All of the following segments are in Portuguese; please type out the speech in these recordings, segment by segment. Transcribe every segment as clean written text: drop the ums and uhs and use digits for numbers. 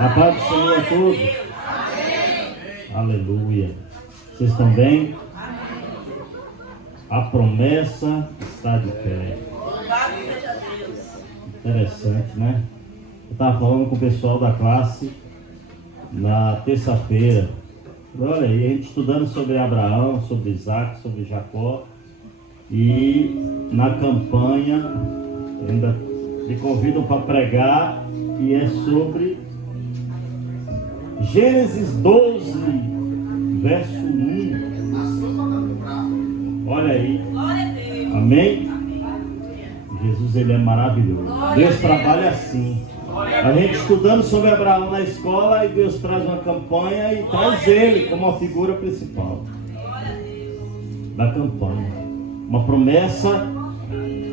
A paz do Senhor a todos. Aleluia. Vocês estão bem? A promessa está de pé. Interessante, né? Eu estava falando com o pessoal da classe na terça-feira. Olha aí, a gente estudando sobre Abraão, sobre Isaac, sobre Jacó. E na campanha ainda me convidam para pregar, e é sobre Gênesis 12, verso 1. Olha aí. Amém? Jesus, ele é maravilhoso. Deus trabalha assim. A gente estudando sobre Abraão na escola, e Deus traz uma campanha e traz ele como a figura principal da campanha. Uma promessa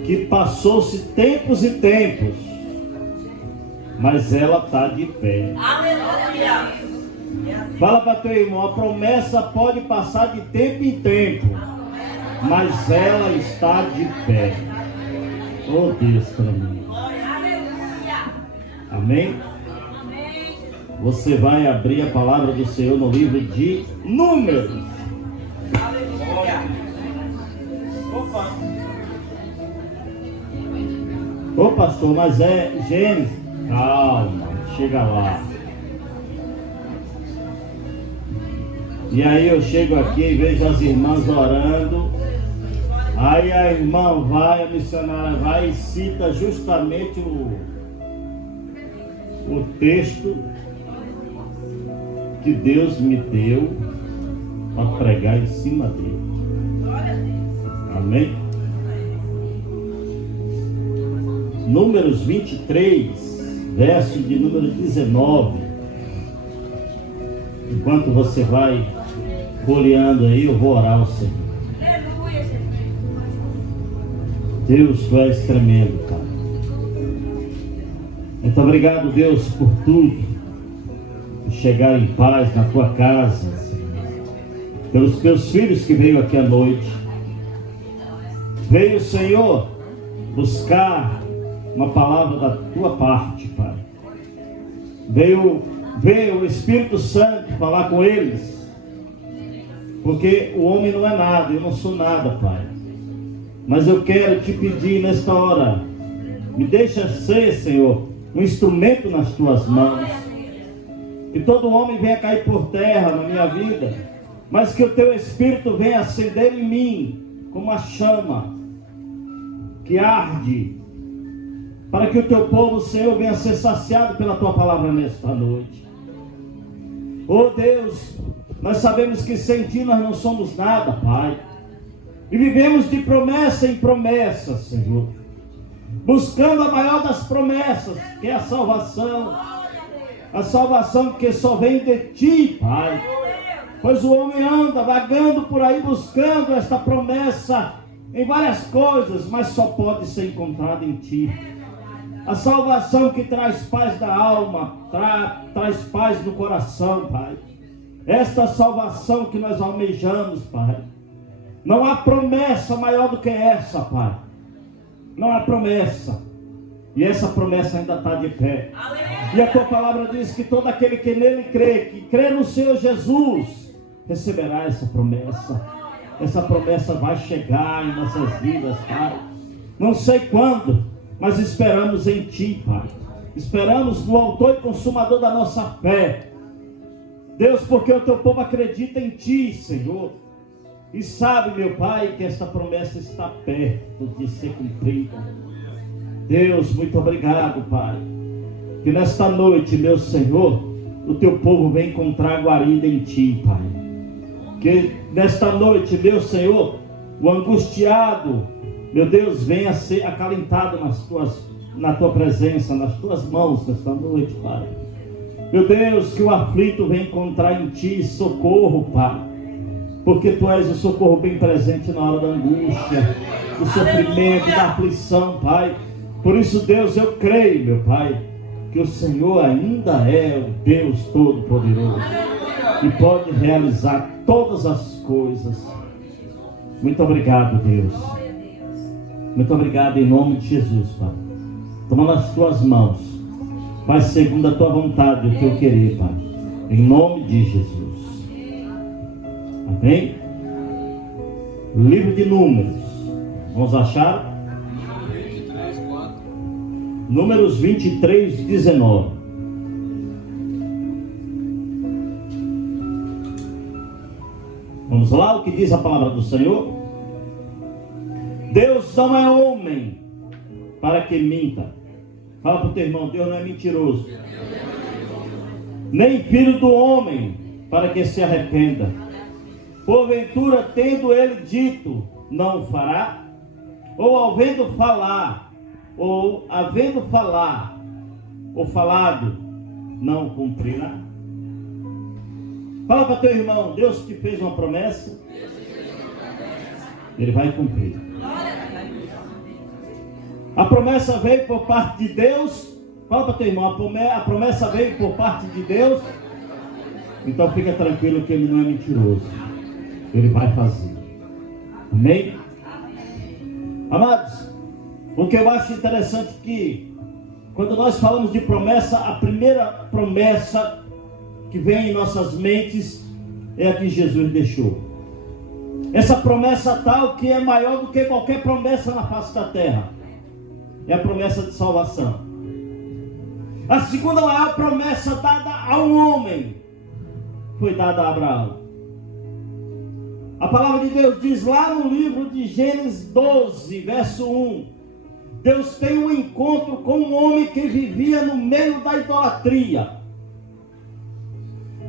que passou-se tempos e tempos, mas ela está de pé. Aleluia! Fala para teu irmão, a promessa pode passar de tempo em tempo, mas ela está de pé. Oh Deus, para mim. Amém? Você vai abrir a palavra do Senhor no livro de Números. Aleluia! Opa! Ô pastor, mas é Gênesis. Calma, chega lá. E aí eu chego aqui e vejo as irmãs orando. Aí a irmã vai, a missionária vai e cita justamente o texto que Deus me deu para pregar em cima dele. Amém? Números 23, verso de número 19. Enquanto você vai folheando aí, eu vou orar ao Senhor. Deus, tu és tremendo, Pai. Muito obrigado, Deus, por tudo. Por chegar em paz na tua casa, Senhor. Pelos teus filhos que veio aqui à noite. Veio, Senhor, buscar uma palavra da tua parte, Pai. Veio o Espírito Santo falar com eles. Porque o homem não é nada, eu não sou nada, Pai. Mas eu quero te pedir nesta hora, me deixa ser, Senhor, um instrumento nas tuas mãos. Que todo homem venha cair por terra na minha vida, mas que o teu Espírito venha acender em mim como a chama que arde, para que o teu povo, Senhor, venha ser saciado pela tua palavra nesta noite. Oh Deus, nós sabemos que sem ti nós não somos nada, Pai. E vivemos de promessa em promessa, Senhor. Buscando a maior das promessas, que é a salvação. A salvação que só vem de ti, Pai. Pois o homem anda vagando por aí buscando esta promessa em várias coisas, mas só pode ser encontrada em ti. A salvação que traz paz da alma, traz paz no coração, Pai. Esta salvação que nós almejamos, Pai. Não há promessa maior do que essa, Pai. Não há promessa. E essa promessa ainda está de pé. E a tua palavra diz que todo aquele que nele crê, que crê no Senhor Jesus, receberá essa promessa. Essa promessa vai chegar em nossas vidas, Pai. Não sei quando, mas esperamos em ti, Pai. Esperamos no autor e consumador da nossa fé. Deus, porque o teu povo acredita em ti, Senhor. E sabe, meu Pai, que esta promessa está perto de ser cumprida. Deus, muito obrigado, Pai. Que nesta noite, meu Senhor, o teu povo vem encontrar guarida em ti, Pai. Que nesta noite, meu Senhor, o angustiado, meu Deus, venha ser acalentado na tua presença, nas tuas mãos nesta noite, Pai. Meu Deus, que o aflito venha encontrar em ti socorro, Pai. Porque tu és o socorro bem presente na hora da angústia, do sofrimento, da aflição, Pai. Por isso, Deus, eu creio, meu Pai, que o Senhor ainda é o Deus Todo-Poderoso, que pode realizar todas as coisas. Muito obrigado, Deus. Muito obrigado em nome de Jesus, Pai. Toma nas tuas mãos Faz segundo a tua vontade, o teu querer, Pai. Em nome de Jesus. Amém? Livro de Números. Vamos achar? Números 23, 19. Vamos lá, o que diz a palavra do Senhor? Deus não é homem para que minta. Fala para o teu irmão, Deus não é mentiroso. Nem filho do homem para que se arrependa. Porventura, tendo ele dito, não havendo falar, ou falado, não cumprirá. Fala para teu irmão, Deus te fez uma promessa, Ele vai cumprir. A promessa veio por parte de Deus. Fala para teu irmão, a promessa veio por parte de Deus. Então fica tranquilo que Ele não é mentiroso. Ele vai fazer. Amém? Amados, o que eu acho interessante é que quando nós falamos de promessa, a primeira promessa que vem em nossas mentes é a que Jesus deixou. Essa promessa tal que é maior do que qualquer promessa na face da terra. É a promessa de salvação. A segunda maior promessa dada a um homem foi dada a Abraão. A palavra de Deus diz lá no livro de Gênesis 12, verso 1. Deus tem um encontro com um homem que vivia no meio da idolatria.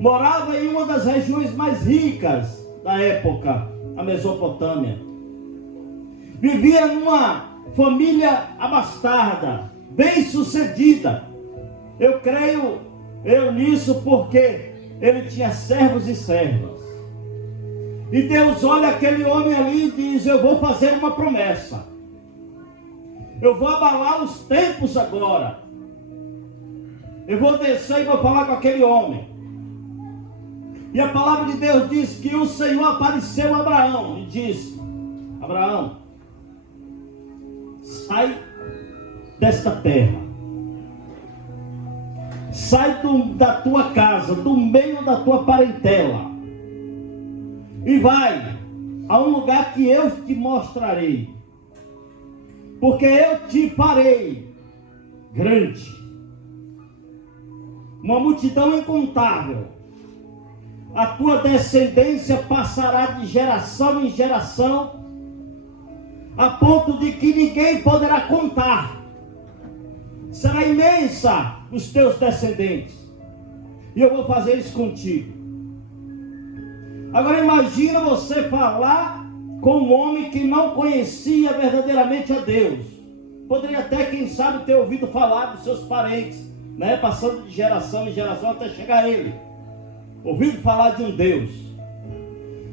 Morava em uma das regiões mais ricas da época, a Mesopotâmia. Vivia numa família abastada, bem sucedida. Eu creio nisso porque ele tinha servos e servas. E Deus olha aquele homem ali e diz: eu vou fazer uma promessa. Eu vou abalar os tempos agora. Eu vou descer e vou falar com aquele homem. E a palavra de Deus diz que o Senhor apareceu a Abraão e disse: Abraão, sai desta terra. Sai da tua casa, do meio da tua parentela. E vai a um lugar que eu te mostrarei. Porque eu te farei grande. Uma multidão incontável. A tua descendência passará de geração em geração, a ponto de que ninguém poderá contar. Será imensa os teus descendentes. E eu vou fazer isso contigo. Agora imagina você falar com um homem que não conhecia verdadeiramente a Deus. Poderia até, quem sabe, ter ouvido falar dos seus parentes, né? Passando de geração em geração até chegar a ele. Ouvido falar de um Deus.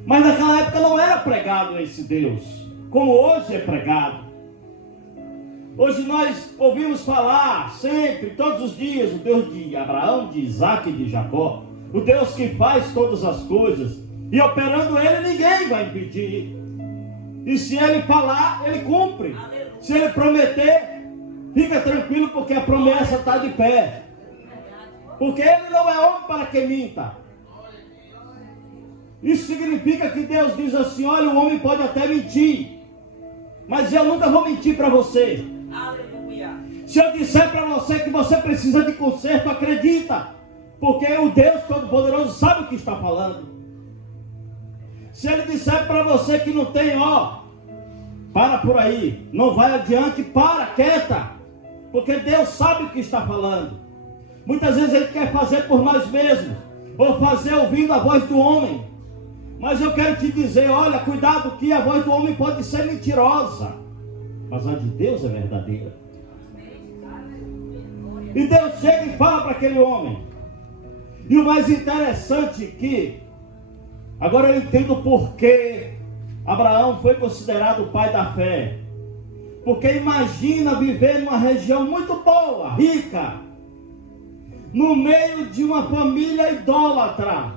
Mas naquela época não era pregado esse Deus, como hoje é pregado. Hoje nós ouvimos falar sempre, todos os dias, o Deus de Abraão, de Isaac e de Jacó. O Deus que faz todas as coisas. E operando Ele, ninguém vai impedir. E se Ele falar, Ele cumpre. Se Ele prometer, fica tranquilo, porque a promessa está de pé. Porque Ele não é homem para que minta. Isso significa que Deus diz assim: olha, o homem pode até mentir, mas eu nunca vou mentir para você. Aleluia. Se eu disser para você que você precisa de conserto, acredita. Porque o Deus Todo-Poderoso sabe o que está falando. Se Ele disser para você que não tem, para por aí, não vai adiante, quieta. Porque Deus sabe o que está falando. Muitas vezes Ele quer fazer por nós mesmos, ou fazer ouvindo a voz do homem. Mas eu quero te dizer, olha, cuidado, que a voz do homem pode ser mentirosa, mas a de Deus é verdadeira. E Deus chega e fala para aquele homem. E o mais interessante que, agora eu entendo porquê Abraão foi considerado o pai da fé. Porque imagina viver numa região muito boa, rica, no meio de uma família idólatra.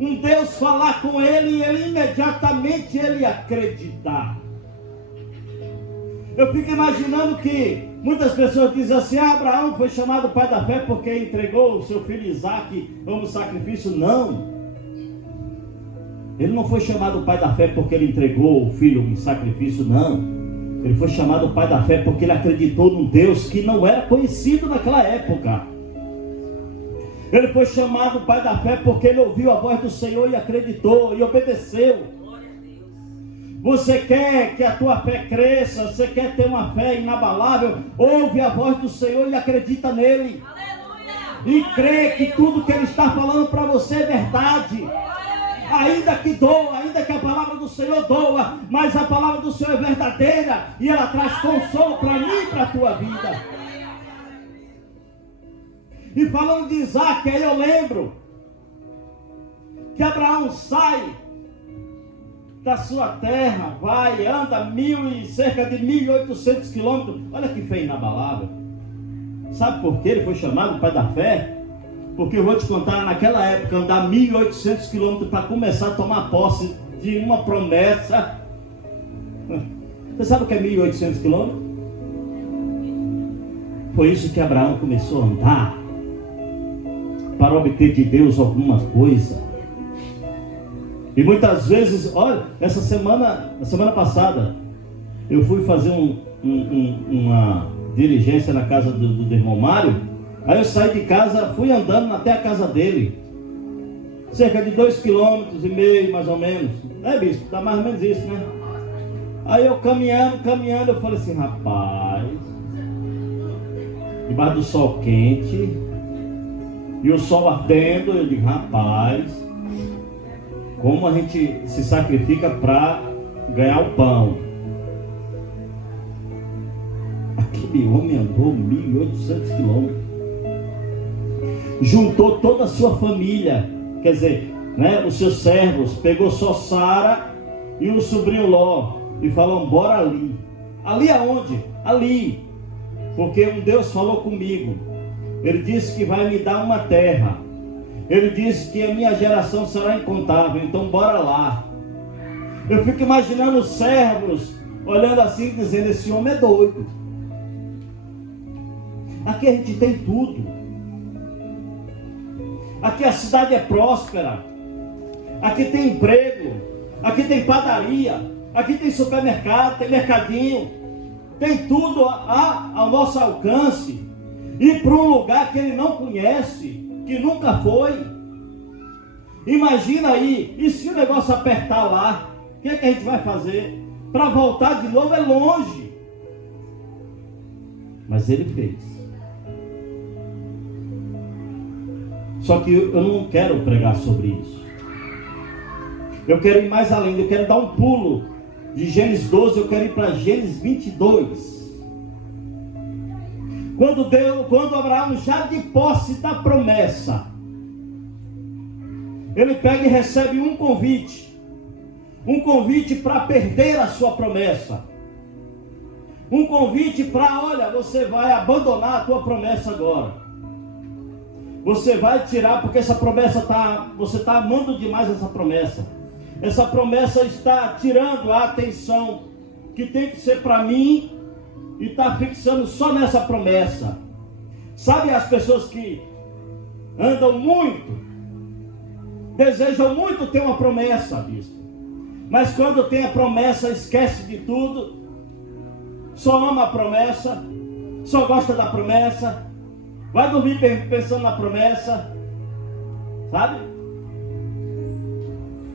Um Deus falar com ele e ele imediatamente ele acreditar. Eu fico imaginando que Muitas pessoas dizem assim: Abraão foi chamado pai da fé porque entregou o seu filho Isaque como sacrifício. Não. Ele não foi chamado pai da fé porque ele entregou o filho em sacrifício, não. Ele foi chamado pai da fé porque ele acreditou num Deus que não era conhecido naquela época. Ele foi chamado pai da fé porque ele ouviu a voz do Senhor e acreditou e obedeceu. Você quer que a tua fé cresça? Você quer ter uma fé inabalável? Ouve a voz do Senhor e acredita nele. E crê que tudo que ele está falando para você é verdade. Ainda que doa, ainda que a palavra do Senhor doa, mas a palavra do Senhor é verdadeira e ela traz consolo para mim e para a tua vida. E falando de Isaque, aí eu lembro que Abraão sai da sua terra, vai, anda cerca de 1.800 quilômetros. Olha que fé inabalável. Sabe por que ele foi chamado pai da fé? Porque eu vou te contar, naquela época, andar 1.800 quilômetros para começar a tomar posse de uma promessa. Você sabe o que é 1.800 quilômetros? Foi isso que Abraão começou a andar para obter de Deus alguma coisa. E muitas vezes, olha, na semana passada, eu fui fazer uma diligência na casa do irmão Mário. Aí eu saí de casa, fui andando até a casa dele, cerca de 2,5 km, mais ou menos. Bispo? Dá mais ou menos isso, né? Aí eu caminhando, eu falei assim: rapaz, debaixo do sol quente, e o sol ardendo, eu digo: rapaz, como a gente se sacrifica para ganhar o pão. Aquele homem andou 1.800 quilômetros. Juntou toda a sua família, quer dizer, né, os seus servos, pegou só Sara e o sobrinho Ló e falou: bora ali. Ali aonde? Ali. Porque um Deus falou comigo. Ele disse que vai me dar uma terra. Ele disse que a minha geração será incontável, então bora lá. Eu fico imaginando os servos olhando assim, dizendo: esse homem é doido. Aqui a gente tem tudo. Aqui a cidade é próspera. Aqui tem emprego. Aqui tem padaria. Aqui tem supermercado, tem mercadinho. Tem tudo ao nosso alcance. Ir para um lugar que ele não conhece, que nunca foi. Imagina aí, e se o negócio apertar lá, o que é que a gente vai fazer? Para voltar de novo é longe. Mas ele fez. Só que eu não quero pregar sobre isso. Eu quero ir mais além, eu quero dar um pulo de Gênesis 12, eu quero ir para Gênesis 22. Quando Abraão, já de posse da promessa, ele pega e recebe um convite para perder a sua promessa, um convite para: olha, você vai abandonar a tua promessa agora. Você vai tirar, porque essa promessa você está amando demais essa promessa. Essa promessa está tirando a atenção que tem que ser para mim e está fixando só nessa promessa. Sabe as pessoas que andam muito, desejam muito ter uma promessa, bispo, mas quando tem a promessa esquece de tudo, só ama a promessa, só gosta da promessa, vai dormir pensando na promessa, sabe?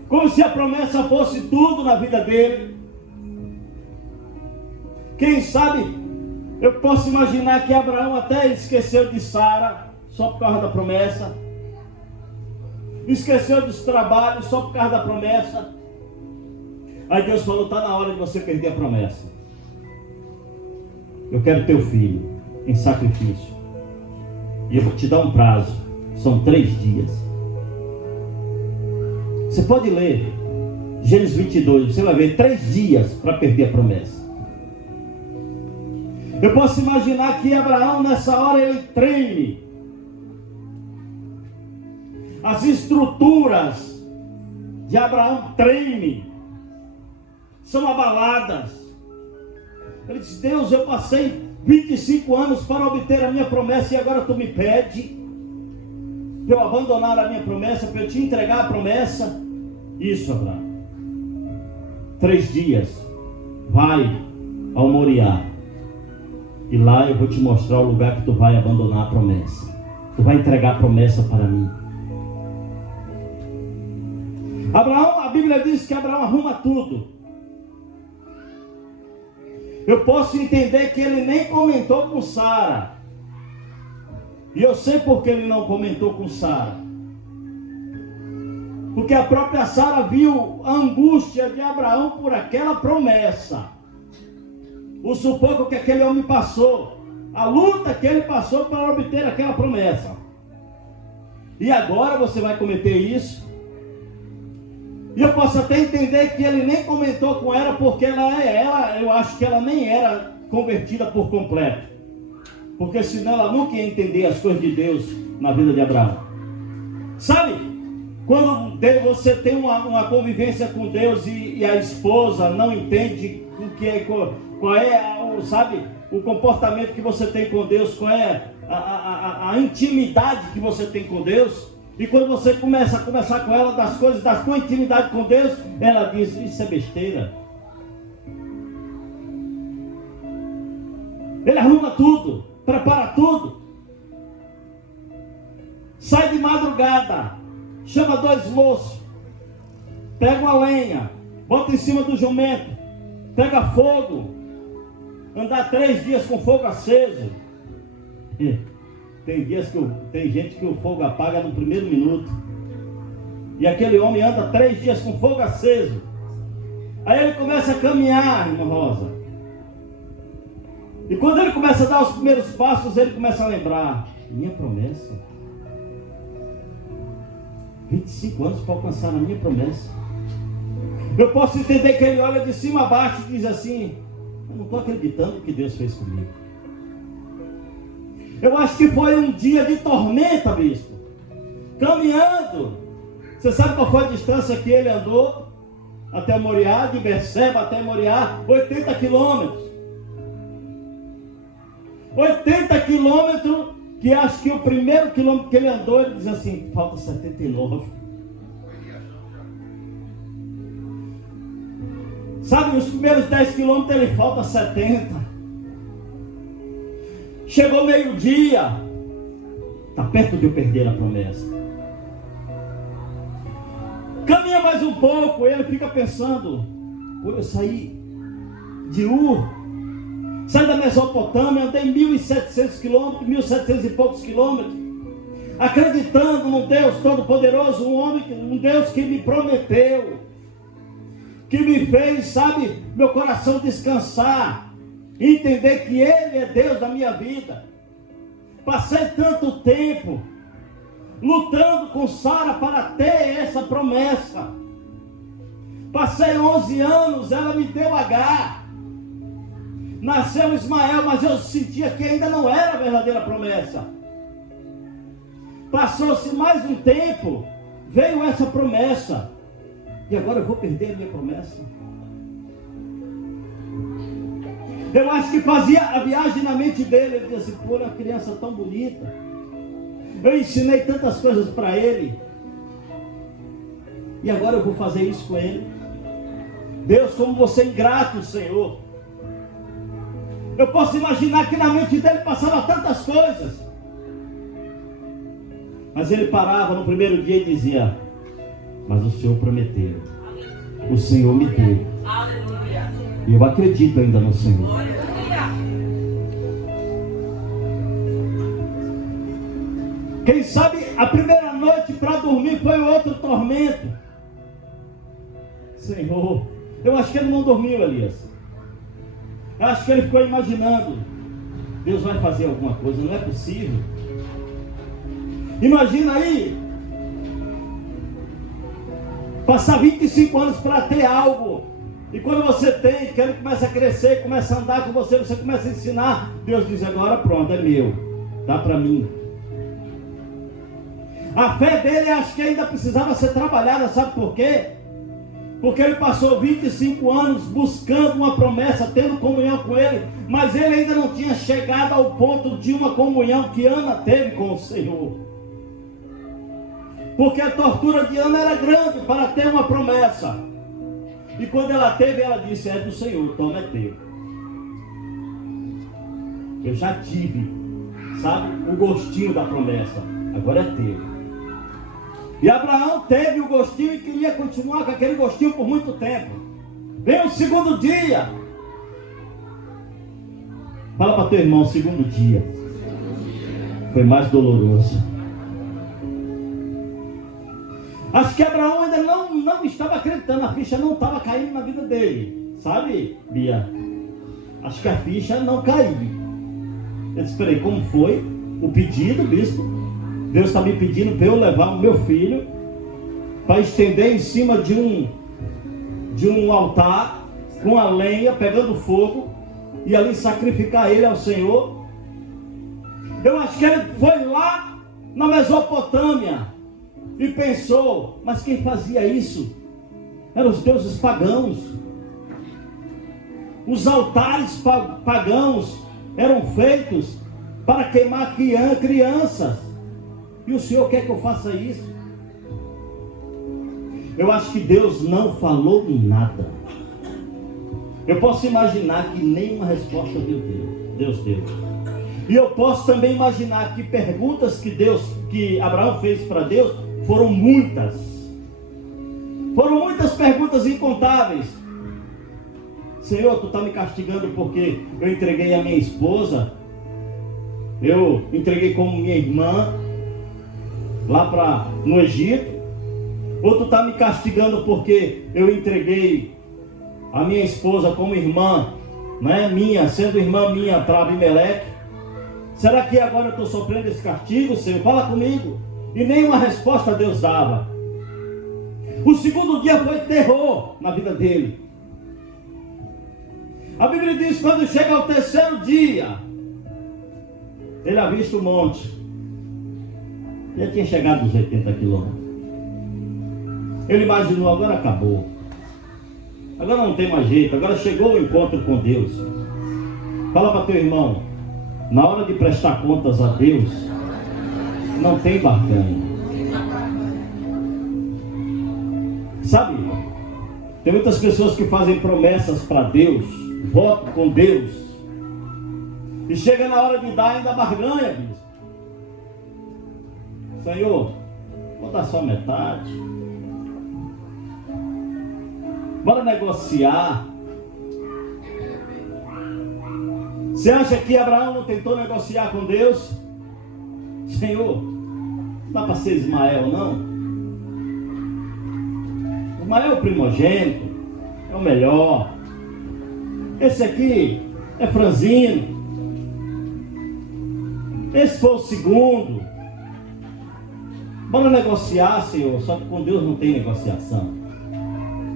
Como se a promessa fosse tudo na vida dele. Quem sabe, eu posso imaginar que Abraão até esqueceu de Sara, só por causa da promessa. Esqueceu dos trabalhos, só por causa da promessa. Aí Deus falou: está na hora de você perder a promessa. Eu quero teu filho em sacrifício. E eu vou te dar um prazo. São 3 dias. Você pode ler Gênesis 22. Você vai ver 3 dias para perder a promessa. Eu posso imaginar que Abraão nessa hora ele treme. As estruturas de Abraão tremem. São abaladas. Ele diz: Deus, eu passei 25 anos para obter a minha promessa e agora tu me pede para eu abandonar a minha promessa, para eu te entregar a promessa? Isso, Abraão. 3 dias, vai ao Moriá, e lá eu vou te mostrar o lugar que tu vai abandonar a promessa. Tu vai entregar a promessa para mim. Abraão, a Bíblia diz que Abraão arruma tudo. Eu posso entender que ele nem comentou com Sara. E eu sei por que ele não comentou com Sara. Porque a própria Sara viu a angústia de Abraão por aquela promessa. O sufoco que aquele homem passou. A luta que ele passou para obter aquela promessa. E agora você vai cometer isso? E eu posso até entender que ele nem comentou com ela, porque eu acho que ela nem era convertida por completo. Porque senão ela nunca ia entender as coisas de Deus na vida de Abraão. Sabe, quando você tem uma convivência com Deus e a esposa não entende qual é o comportamento que você tem com Deus, qual é a intimidade que você tem com Deus. E quando você começa a conversar com ela das coisas da sua intimidade com Deus, ela diz: isso é besteira. Ele arruma tudo, prepara tudo. Sai de madrugada, chama 2 moços, pega uma lenha, bota em cima do jumento, pega fogo, andar 3 dias com fogo aceso. Tem gente que o fogo apaga no primeiro minuto. E aquele homem anda 3 dias com fogo aceso. Aí ele começa a caminhar, irmã Rosa. E quando ele começa a dar os primeiros passos, ele começa a lembrar: minha promessa. 25 anos para alcançar a minha promessa. Eu posso entender que ele olha de cima a baixo e diz assim: eu não estou acreditando que Deus fez comigo. Eu acho que foi um dia de tormenta, bispo. Caminhando. Você sabe qual foi a distância que ele andou até Moriá? De Berseba até Moriá, 80 quilômetros. 80 quilômetros, que acho que o primeiro quilômetro que ele andou, ele diz assim: falta 79. Sabe, os primeiros 10 quilômetros ele falta 70. Chegou meio-dia, está perto de eu perder a promessa. Caminha mais um pouco, ele fica pensando: eu saí de Ur, saí da Mesopotâmia, andei 1.700 quilômetros, 1.700 e poucos quilômetros, acreditando num Deus todo-poderoso, um Deus que me prometeu, que me fez, sabe, meu coração descansar, entender que Ele é Deus da minha vida. Passei tanto tempo lutando com Sara para ter essa promessa. Passei 11 anos, ela me deu Agar. Nasceu Ismael, mas eu sentia que ainda não era a verdadeira promessa. Passou-se mais um tempo, veio essa promessa. E agora eu vou perder a minha promessa. Eu acho que fazia a viagem na mente dele. Ele dizia assim: pô, uma criança tão bonita. Eu ensinei tantas coisas para ele. E agora eu vou fazer isso com ele. Deus, como você é ingrato, Senhor. Eu posso imaginar que na mente dele passava tantas coisas. Mas ele parava no primeiro dia e dizia: mas o Senhor prometeu. O Senhor me deu. E eu acredito ainda no Senhor. Quem sabe a primeira noite para dormir foi outro tormento. Senhor, eu acho que ele não dormiu, Elias. Eu acho que ele ficou imaginando: Deus vai fazer alguma coisa, não é possível. Imagina aí, passar 25 anos para ter algo. E quando você tem, que ele começa a crescer, começa a andar com você, você começa a ensinar, Deus diz: agora pronto, é meu, dá para mim. A fé dele, acho que ainda precisava ser trabalhada, sabe por quê? Porque ele passou 25 anos buscando uma promessa, tendo comunhão com ele, mas ele ainda não tinha chegado ao ponto de uma comunhão que Ana teve com o Senhor. Porque a tortura de Ana era grande para ter uma promessa. E quando ela teve, ela disse: é do Senhor, toma, é teu. Eu já tive, sabe, o gostinho da promessa, agora é teu. E Abraão teve o gostinho e queria continuar com aquele gostinho por muito tempo. Vem o segundo dia. Fala para teu irmão, o segundo dia foi mais doloroso. Acho que Abraão ainda não estava acreditando, a ficha não estava caindo na vida dele. Sabe, Bia? Acho que a ficha não caiu. Eu disse: peraí, como foi o pedido, bispo? Deus está me pedindo para eu levar o meu filho para estender em cima de um altar com a lenha pegando fogo e ali sacrificar ele ao Senhor. Eu acho que ele foi lá na Mesopotâmia e pensou: mas quem fazia isso eram os deuses pagãos. Os altares pagãos eram feitos para queimar crianças. E o Senhor quer que eu faça isso? Eu acho que Deus não falou nada. Eu posso imaginar que nenhuma resposta Deus deu. E eu posso também imaginar que perguntas que Abraão fez para Deus foram muitas. Foram muitas perguntas incontáveis. Senhor, tu está me castigando porque eu entreguei a minha esposa, eu entreguei como minha irmã lá no Egito, ou tu está me castigando porque eu entreguei a minha esposa como irmã, né, minha, sendo irmã minha para Abimeleque? Será que agora eu estou sofrendo esse castigo, Senhor? Fala comigo. E nenhuma resposta Deus dava. O segundo dia foi terror na vida dele. A Bíblia diz que quando chega ao terceiro dia, ele avista o monte. Já tinha chegado aos 80 quilômetros. Ele imaginou: agora acabou. Agora não tem mais jeito. Agora chegou o encontro com Deus. Fala para teu irmão: na hora de prestar contas a Deus, não tem barganha. Sabe, tem muitas pessoas que fazem promessas para Deus, votam com Deus, e chega na hora de dar, ainda barganha, bispo. Senhor, vou dar só metade. Bora negociar. Você acha que Abraão não tentou negociar com Deus? Senhor, não dá para ser Ismael, não? Ismael é o primogênito, é o melhor. Esse aqui é franzino. Esse foi o segundo. Bora negociar, Senhor. Só que com Deus não tem negociação.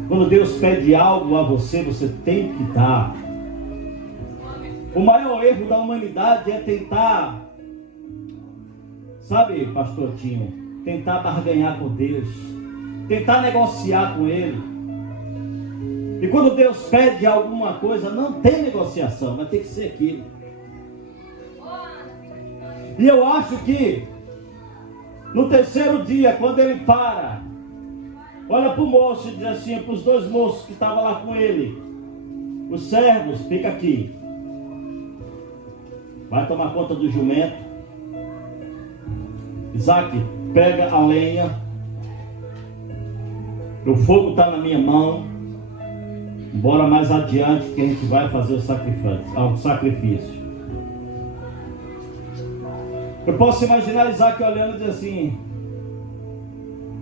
Quando Deus pede algo a você, você tem que dar. O maior erro da humanidade é tentar, sabe, pastor Tinho, tentar barganhar com Deus, tentar negociar com Ele. E quando Deus pede alguma coisa, não tem negociação, vai ter que ser aquilo. E eu acho que no terceiro dia, quando ele para, olha para o moço e diz assim, para os dois moços que estavam lá com ele: os servos, fica aqui, vai tomar conta do jumento. Isaac, pega a lenha, o fogo está na minha mão, bora mais adiante que a gente vai fazer o sacrifício. Eu posso imaginar Isaac olhando e dizer assim: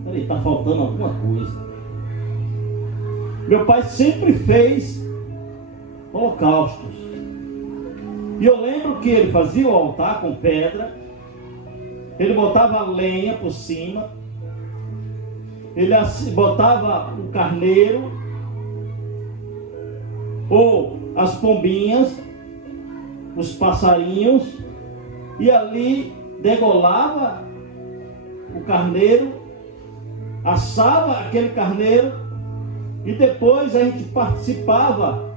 peraí, está faltando alguma coisa. Meu pai sempre fez holocaustos. E eu lembro que ele fazia o altar com pedra, ele botava a lenha por cima, ele botava o carneiro, ou as pombinhas, os passarinhos, e ali degolava o carneiro, assava aquele carneiro E depois a gente participava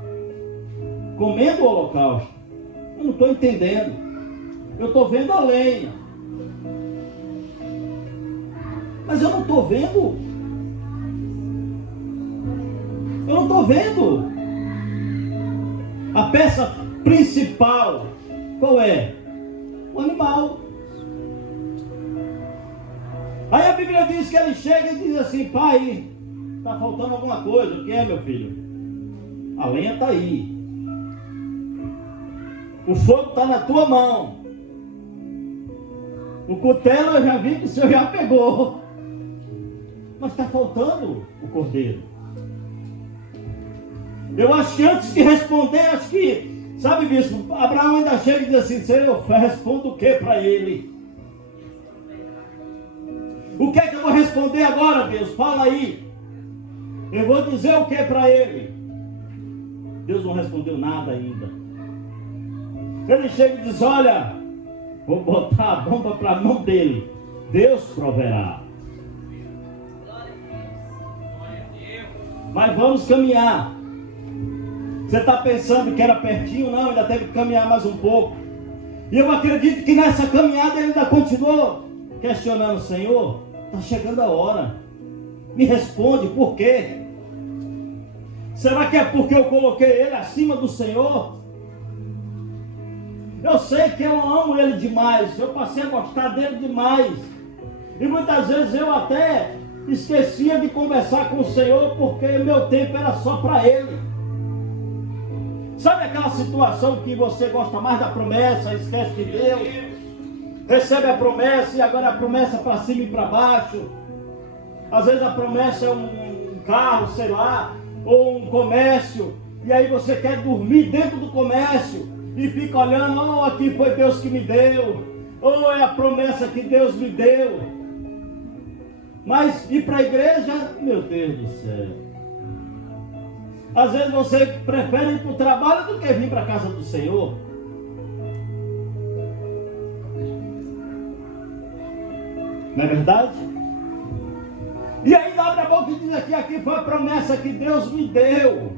comendo o holocausto. Eu não estou entendendo. Eu estou vendo a lenha. Mas eu não estou vendo. Eu não estou vendo a peça principal. Qual é? O animal. Aí a Bíblia diz que ele chega e diz assim: pai, está faltando alguma coisa. O que é, meu filho? A lenha está aí. O fogo está na tua mão. O cutelo eu já vi que o senhor já pegou. Mas está faltando o cordeiro. Eu acho que antes de responder, acho que, sabe, bispo, Abraão ainda chega e diz assim: Senhor, respondo o que para ele? O que é que eu vou responder agora, Deus? Fala aí. Eu vou dizer o que para ele? Deus não respondeu nada ainda. Ele chega e diz: olha, vou botar a bomba para a mão dele. Deus proverá. Mas vamos caminhar. Você está pensando que era pertinho? Não, ainda teve que caminhar mais um pouco. E eu acredito que nessa caminhada ele ainda continuou questionando: Senhor, está chegando a hora. Me responde, por quê? Será que é porque eu coloquei ele acima do Senhor? Eu sei que eu amo ele demais. Eu passei a gostar dele demais. E muitas vezes eu até esquecia de conversar com o Senhor, porque o meu tempo era só para ele. Sabe aquela situação que você gosta mais da promessa, esquece de Deus? Recebe a promessa e agora a promessa para cima e para baixo. Às vezes a promessa é um carro, sei lá, ou um comércio. E aí você quer dormir dentro do comércio e fica olhando: oh, aqui foi Deus que me deu. Oh, é a promessa que Deus me deu. Mas ir para a igreja, meu Deus do céu. Às vezes você prefere ir para o trabalho do que vir para a casa do Senhor. Não é verdade? E ainda abre a boca e diz aqui foi a promessa que Deus me deu.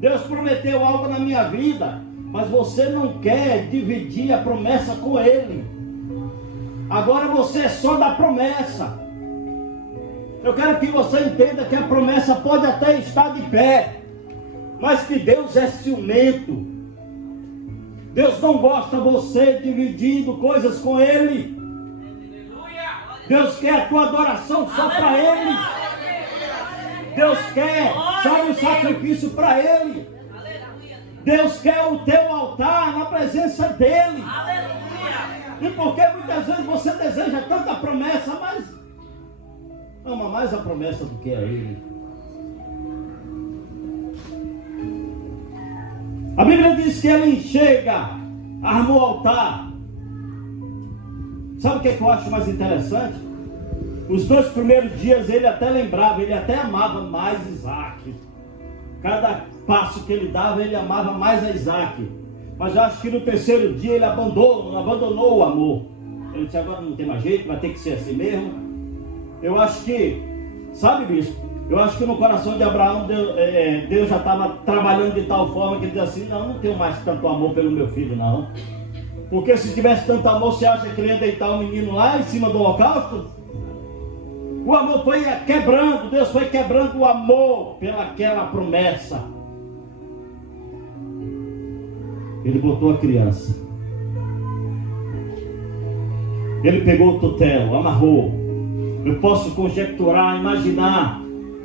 Deus prometeu algo na minha vida, mas você não quer dividir a promessa com Ele. Agora você é só da promessa. Eu quero que você entenda que a promessa pode até estar de pé, mas que Deus é ciumento. Deus não gosta de você dividindo coisas com Ele. Deus quer a tua adoração só para Ele. Deus quer, sabe, o sacrifício para Ele. Deus quer o teu altar na presença dEle. E porque muitas vezes você deseja tanta promessa, mas ama mais a promessa do que a Ele. A Bíblia diz que ele chega, armou o altar. Sabe o que eu acho mais interessante? Os 2 primeiros dias ele até lembrava, ele até amava mais Isaac. Cada passo que ele dava, ele amava mais a Isaac. Mas eu acho que no 3º dia ele abandonou o amor. Ele disse: agora não tem mais jeito, vai ter que ser assim mesmo. Eu acho que, sabe, bispo? Eu acho que no coração de Abraão, Deus já estava trabalhando de tal forma que ele diz assim: não tenho mais tanto amor pelo meu filho, não. Porque se tivesse tanto amor, você acha que ele ia deitar o menino lá em cima do holocausto? O amor foi quebrando, Deus foi quebrando o amor pelaquela promessa. Ele botou a criança. Ele pegou o tutelo, amarrou. Eu posso conjecturar, imaginar.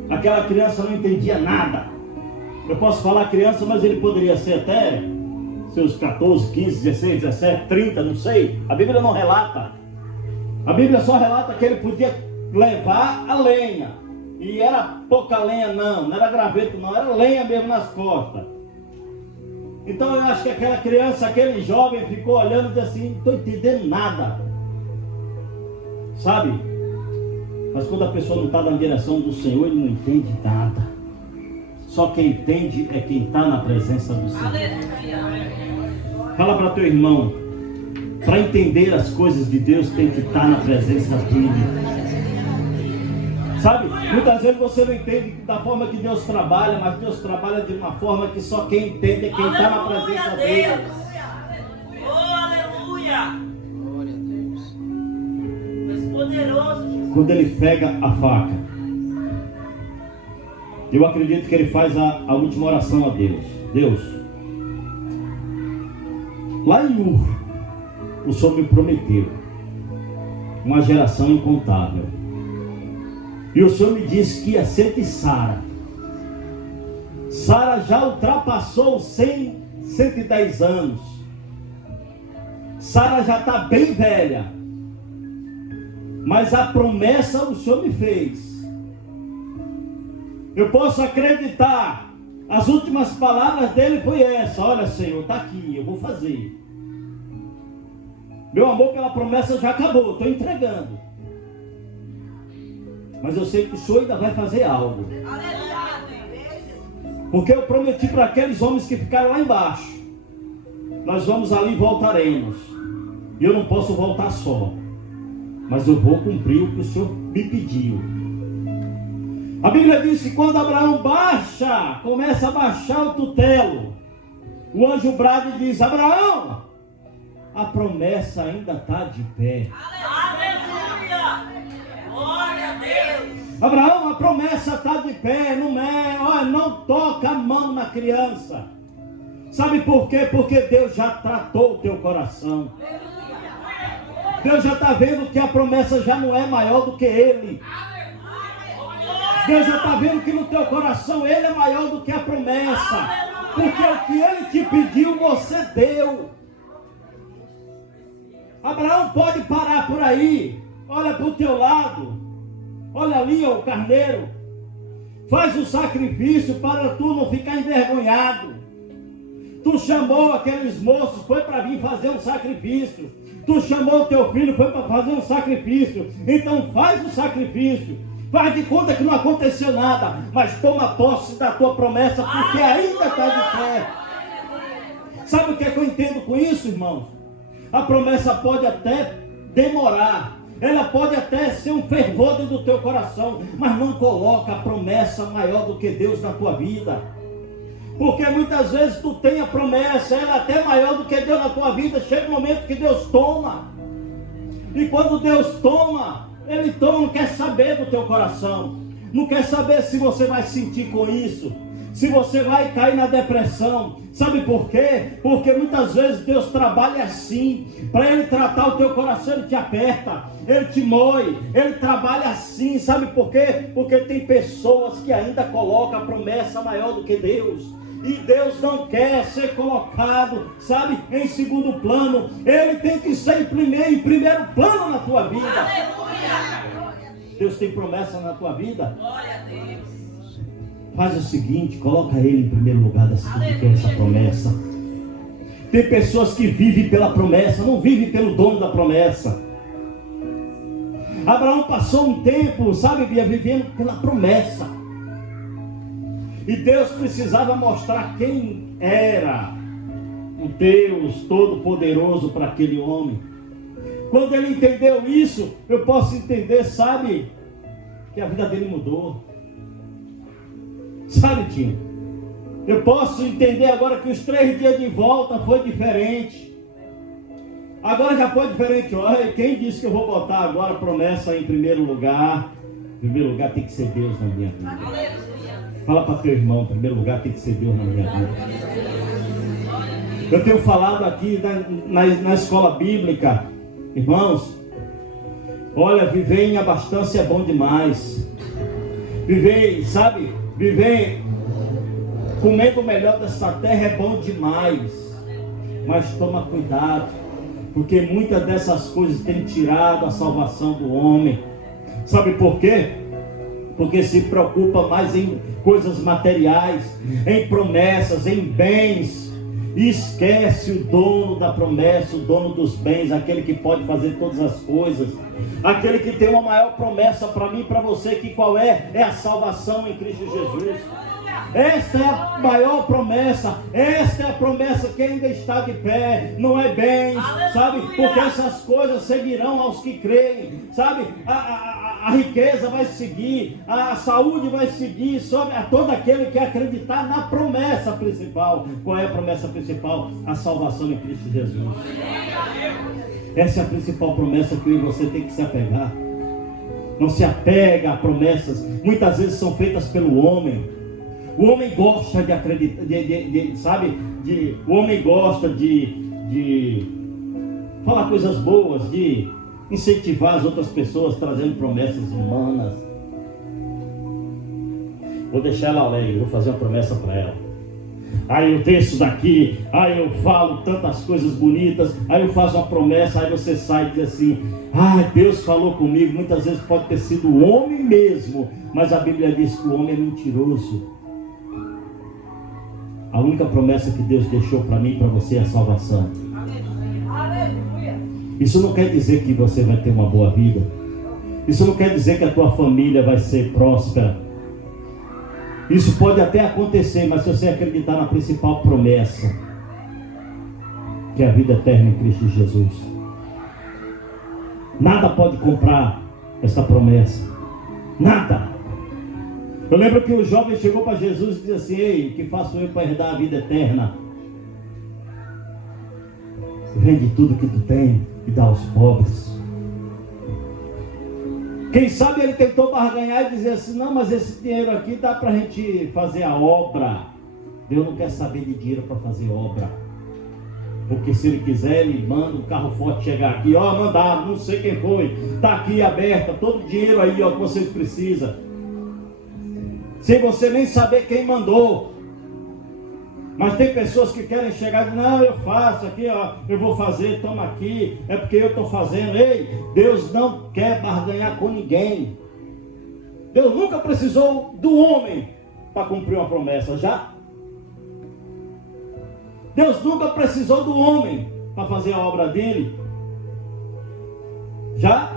Aquela criança não entendia nada. Eu posso falar criança, mas ele poderia ser até seus 14, 15, 16, 17, 30, não sei. A Bíblia não relata. A Bíblia só relata que ele podia levar a lenha. E era pouca lenha não era graveto não, era lenha mesmo nas costas. Então eu acho que aquela criança, aquele jovem ficou olhando e disse assim: não estou entendendo nada. Sabe? Mas quando a pessoa não está na direção do Senhor, ele não entende nada. Só quem entende é quem está na presença do Senhor. Fala para teu irmão: para entender as coisas de Deus tem que estar na presença dele. Sabe, muitas vezes você não entende da forma que Deus trabalha, mas Deus trabalha de uma forma que só quem entende é quem está na presença dele. Oh, aleluia! Glória a Deus. Deus poderoso, Jesus. Quando ele pega a faca, eu acredito que ele faz a última oração a Deus. Deus, lá em Ur, o Senhor me prometeu uma geração incontável. E o Senhor me disse que ia ser de Sara. Sara já ultrapassou os 110 anos. Sara já está bem velha. Mas a promessa o Senhor me fez. Eu posso acreditar. As últimas palavras dele foi essa: olha, Senhor, está aqui, eu vou fazer. Meu amor pela promessa já acabou, estou entregando. Mas eu sei que o Senhor ainda vai fazer algo. Porque eu prometi para aqueles homens que ficaram lá embaixo: nós vamos ali e voltaremos. E eu não posso voltar só, mas eu vou cumprir o que o Senhor me pediu. A Bíblia diz que quando Abraão começa a baixar o tutelo, o anjo brada e diz: Abraão, a promessa ainda está de pé. Aleluia! Glória a Deus! Abraão, a promessa está de pé, não toca a mão na criança. Sabe por quê? Porque Deus já tratou o teu coração. Deus já está vendo que a promessa já não é maior do que Ele. Deus já está vendo que no teu coração Ele é maior do que a promessa. Porque o que Ele te pediu, você deu. Abraão pode parar por aí. Olha para o teu lado. Olha ali o carneiro. Faz o sacrifício para tu não ficar envergonhado. Tu chamou aqueles moços, foi para vir fazer um sacrifício. Tu chamou o teu filho, foi para fazer um sacrifício. Então faz o sacrifício. Faz de conta que não aconteceu nada, mas toma posse da tua promessa, porque ainda está de pé. Sabe o que é que eu entendo com isso, irmãos? A promessa pode até demorar, ela pode até ser um fervor dentro do teu coração, mas não coloca a promessa maior do que Deus na tua vida. Porque muitas vezes tu tem a promessa, ela é até maior do que Deus na tua vida. Chega um momento que Deus toma. E quando Deus toma, Ele toma, não quer saber do teu coração. Não quer saber se você vai sentir com isso, se você vai cair na depressão. Sabe por quê? Porque muitas vezes Deus trabalha assim. Para Ele tratar o teu coração, Ele te aperta, Ele te moe, Ele trabalha assim. Sabe por quê? Porque tem pessoas que ainda colocam a promessa maior do que Deus. E Deus não quer ser colocado, sabe, em segundo plano. Ele tem que ser em primeiro plano na tua vida. Aleluia! Deus tem promessa na tua vida. Glória a Deus! Faz o seguinte, coloca Ele em primeiro lugar dessa promessa. Tem pessoas que vivem pela promessa, não vivem pelo dono da promessa. Abraão passou um tempo, sabe, vivendo pela promessa. E Deus precisava mostrar quem era o Deus Todo-Poderoso para aquele homem. Quando ele entendeu isso, eu posso entender, sabe, que a vida dele mudou. Sabe, tio? Eu posso entender agora que os 3 dias de volta foi diferente. Agora já foi diferente. Olha, quem disse que eu vou botar agora a promessa em primeiro lugar? Em primeiro lugar tem que ser Deus na minha vida. Fala para teu irmão, em primeiro lugar tem que ser Deus na minha vida. Eu tenho falado aqui na escola bíblica, irmãos, olha, viver em abastança é bom demais. Viver, sabe, viver comendo o melhor dessa terra é bom demais. Mas toma cuidado, porque muitas dessas coisas têm tirado a salvação do homem. Sabe por quê? Porque se preocupa mais em coisas materiais, em promessas, em bens, e esquece o dono da promessa, o dono dos bens, aquele que pode fazer todas as coisas, aquele que tem uma maior promessa para mim e para você, que qual é? É a salvação em Cristo Jesus. Esta é a maior promessa, esta é a promessa que ainda está de pé, não é bens, sabe? Porque essas coisas seguirão aos que creem, sabe? a riqueza vai seguir, a saúde vai seguir sobre a todo aquele que acreditar na promessa principal. Qual é a promessa principal? A salvação em Cristo Jesus. Essa é a principal promessa que eu e você tem que se apegar. Não se apega a promessas, muitas vezes são feitas pelo homem. O homem gosta de acreditar, o homem gosta de falar coisas boas, de incentivar as outras pessoas, trazendo promessas humanas. Vou deixar ela alegre, vou fazer uma promessa para ela. Aí eu desço daqui, aí eu falo tantas coisas bonitas, aí eu faço uma promessa, aí você sai e diz assim: Deus falou comigo. Muitas vezes pode ter sido o homem mesmo, mas a Bíblia diz que o homem é mentiroso. A única promessa que Deus deixou para mim e para você é a salvação. Isso não quer dizer que você vai ter uma boa vida. Isso não quer dizer que a tua família vai ser próspera. Isso pode até acontecer, mas se você acreditar na principal promessa, que é a vida eterna em Cristo Jesus, nada pode comprar essa promessa. Nada. Eu lembro que o jovem chegou para Jesus e disse assim: ei, o que faço eu para herdar a vida eterna? Vende tudo que tu tem e dá aos pobres. Quem sabe ele tentou barganhar e dizer assim: não, mas esse dinheiro aqui dá para a gente fazer a obra. Deus não quer saber de dinheiro para fazer obra, porque se ele quiser, ele manda um carro forte chegar aqui, mandar, não sei quem foi, está aqui aberta, todo o dinheiro aí, que vocês precisam, sem você nem saber quem mandou. Mas tem pessoas que querem chegar e dizer: não, eu faço aqui, eu vou fazer, toma aqui, é porque eu estou fazendo. Ei, Deus não quer barganhar com ninguém. Deus nunca precisou do homem para cumprir uma promessa, já? Deus nunca precisou do homem para fazer a obra dele, já?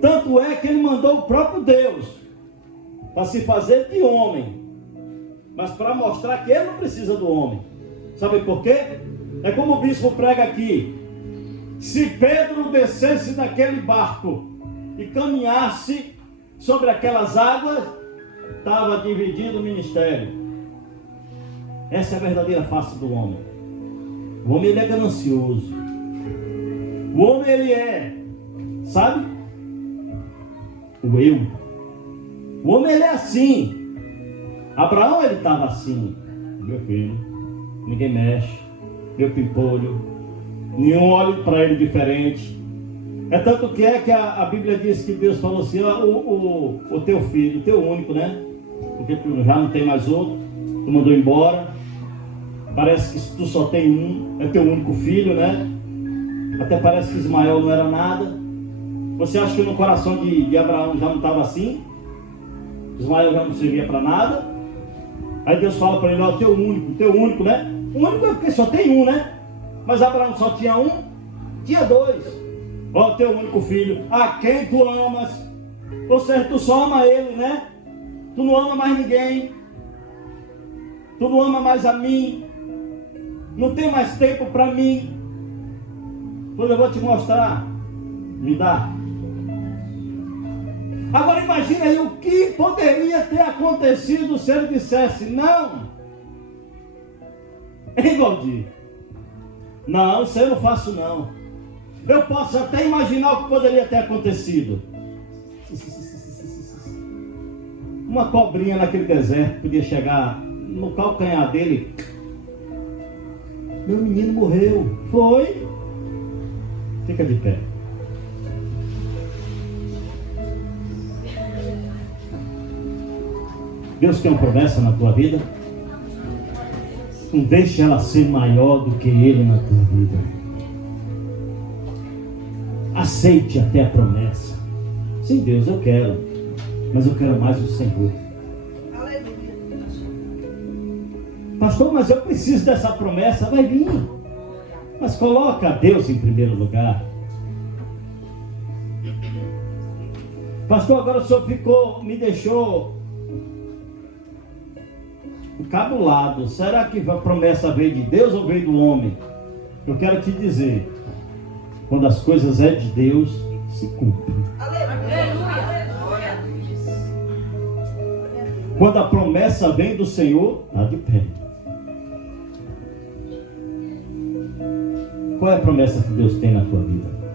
Tanto é que ele mandou o próprio Deus para se fazer de homem, mas para mostrar que ele não precisa do homem. Sabe por quê? É como o bispo prega aqui: se Pedro descesse daquele barco e caminhasse sobre aquelas águas, estava dividido o ministério. Essa é a verdadeira face do homem. O homem, ele é ganancioso. O homem, ele é, sabe, o eu. O homem, ele é assim. Abraão, ele estava assim: meu filho, ninguém mexe, meu pimpolho, nenhum olho para ele diferente. É tanto que a Bíblia diz que Deus falou assim: o teu filho, o teu único, né? Porque tu já não tem mais outro, tu mandou embora, parece que tu só tem um, é teu único filho, né? Até parece que Ismael não era nada. Você acha que no coração de Abraão já não estava assim? Ismael já não servia para nada. Aí Deus fala para ele: ó, teu único, né? O único é porque só tem um, né? Mas Abraão só tinha um, tinha dois. Ó, teu único filho, a quem tu amas. Ou seja, tu só ama ele, né? Tu não ama mais ninguém. Tu não ama mais a mim. Não tem mais tempo para mim. Pois eu vou te mostrar. Me dá. Agora imagina aí o que poderia ter acontecido se ele dissesse: não. Hein, Valdir? Não, isso eu não faço não. Eu posso até imaginar o que poderia ter acontecido. Uma cobrinha naquele deserto podia chegar no calcanhar dele: meu menino morreu. Foi. Fica de pé. Deus tem uma promessa na tua vida. Não deixe ela ser maior do que Ele na tua vida. Aceite até a promessa. Sim, Deus, eu quero, mas eu quero mais o Senhor. Pastor, mas eu preciso dessa promessa. Vai vir, mas coloca Deus em primeiro lugar. Pastor, agora o senhor me deixou encabulado. Será que a promessa veio de Deus ou veio do homem? Eu quero te dizer: quando as coisas é de Deus, se cumpre. Aleluia. Quando a promessa vem do Senhor, está de pé. Qual é a promessa que Deus tem na tua vida?